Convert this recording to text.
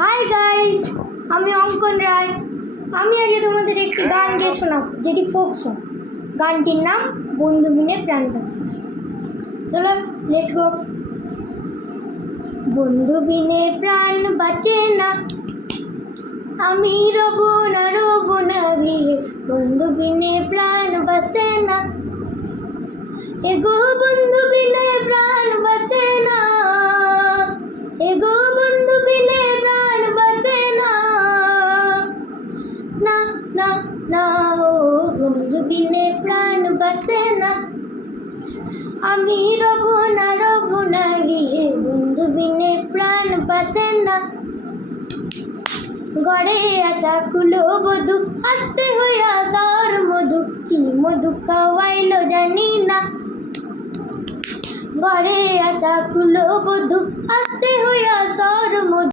Hi guys, আমি অঙ্কন রায়। আমি আজকে তোমাদের একটি গান গেয়ে শোনাব, যেটি ফোক সং। গানটির নাম বন্ধু বিনে প্রাণ বাঁচে। চলো লেটস গো। বন্ধু বিনে প্রাণ বাঁচে না, আমি রব না গৃহে। বন্ধু বিনে প্রাণ বাঁচে না, এগো বন্ধু বিনে প্রাণ বাঁচে না, এগো বন্ধু বিনে প্রাণ বাঁচে না। না না না, ও বন্ধু বিনে প্রাণ বাঁচে না, আমি রব না গৃহে। বন্ধু বিনে প্রাণ বাঁচে না। গড়ে আসা কুলো বধু, আসতে হইয়া সর মধু, কি মধু খাওয়াইলো জানি না। গড়ে আসা কুলো বধু, আসতে হইয়া সর মধু।